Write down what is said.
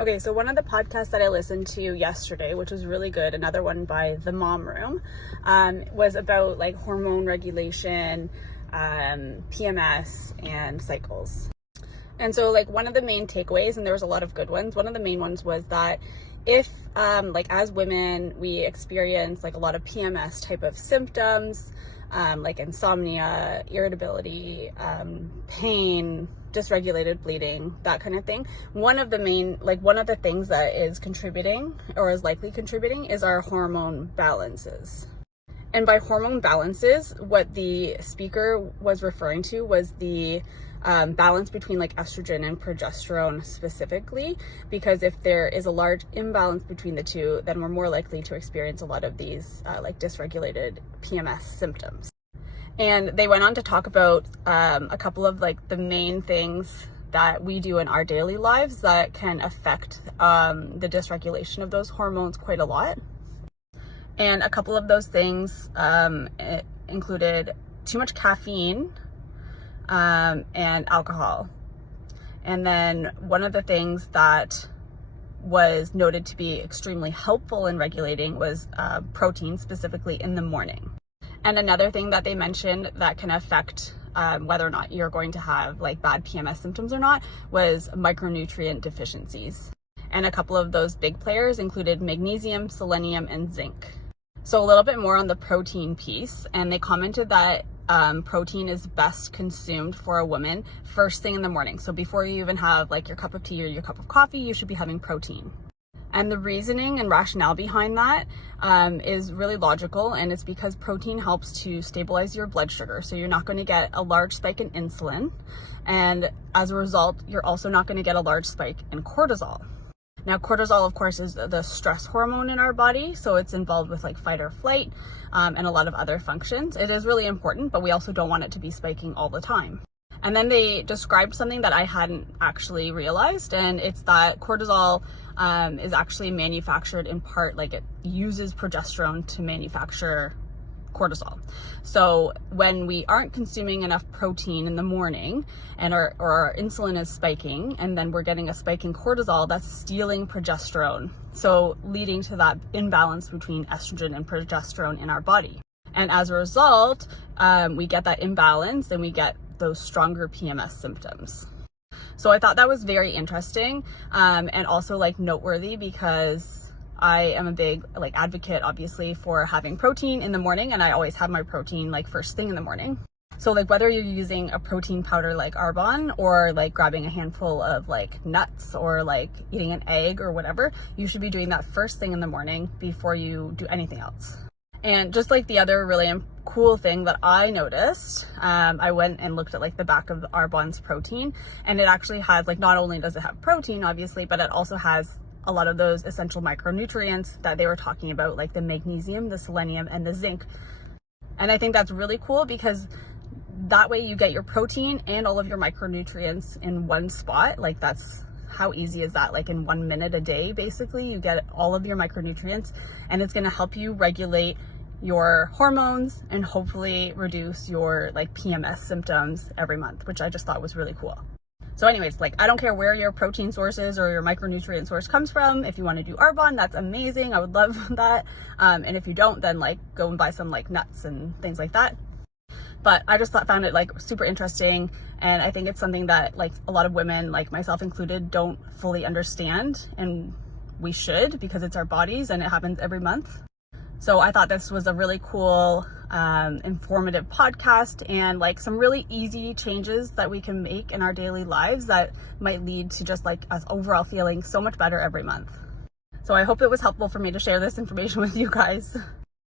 Okay, so one of the podcasts that I listened to yesterday, which was really good, another one by The Mom Room, was about like hormone regulation, PMS, and cycles. And so like one of the main takeaways, and there was a lot of good ones, one of the main ones was that if like as women, we experience like a lot of PMS type of symptoms, like insomnia, irritability, pain, dysregulated bleeding, that kind of thing. One of the things that is contributing or is likely contributing is our hormone balances. And by hormone balances, what the speaker was referring to was the balance between like estrogen and progesterone specifically, because if there is a large imbalance between the two, then we're more likely to experience a lot of these like dysregulated PMS symptoms. And they went on to talk about a couple of like the main things that we do in our daily lives that can affect the dysregulation of those hormones quite a lot. And a couple of those things included too much caffeine and alcohol. And then one of the things that was noted to be extremely helpful in regulating was protein, specifically in the morning. And another thing that they mentioned that can affect whether or not you're going to have like bad PMS symptoms or not was micronutrient deficiencies. And a couple of those big players included magnesium, selenium, and zinc. So a little bit more on the protein piece, and they commented that protein is best consumed for a woman first thing in the morning. So before you even have like your cup of tea or your cup of coffee, you should be having protein. And the reasoning and rationale behind that is really logical, and it's because protein helps to stabilize your blood sugar. So you're not going to get a large spike in insulin, and as a result, you're also not going to get a large spike in cortisol. Now, cortisol, of course, is the stress hormone in our body, so it's involved with like fight or flight and a lot of other functions. It is really important, but we also don't want it to be spiking all the time. And then they described something that I hadn't actually realized, and it's that cortisol is actually manufactured in part, like it uses progesterone to manufacture cortisol. So when we aren't consuming enough protein in the morning and our insulin is spiking, and then we're getting a spike in cortisol, that's stealing progesterone, so leading to that imbalance between estrogen and progesterone in our body. And as a result, we get that imbalance and we get those stronger PMS symptoms. So I thought that was very interesting and also like noteworthy, because I am a big like advocate obviously for having protein in the morning, and I always have my protein like first thing in the morning. So like whether you're using a protein powder like Arbonne or like grabbing a handful of like nuts or like eating an egg or whatever, you should be doing that first thing in the morning before you do anything else. And just like the other really cool thing that I noticed, I went and looked at like the back of Arbonne's protein, and it actually has like, not only does it have protein obviously, but it also has a lot of those essential micronutrients that they were talking about, like the magnesium, the selenium, and the zinc. And I think that's really cool, because that way you get your protein and all of your micronutrients in one spot. Like that's how easy is that? Like in 1 minute a day, basically, you get all of your micronutrients, and it's going to help you regulate your hormones and hopefully reduce your like PMS symptoms every month, which I just thought was really cool. So anyways, like I don't care where your protein source is or your micronutrient source comes from. If you want to do Arbonne, that's amazing. I would love that. And if you don't, then like go and buy some like nuts and things like that. But I just found it like super interesting, and I think it's something that like a lot of women, like myself included, don't fully understand, and we should, because it's our bodies and it happens every month. So I thought this was a really cool, informative podcast, and like some really easy changes that we can make in our daily lives that might lead to just like us overall feeling so much better every month. So I hope it was helpful for me to share this information with you guys.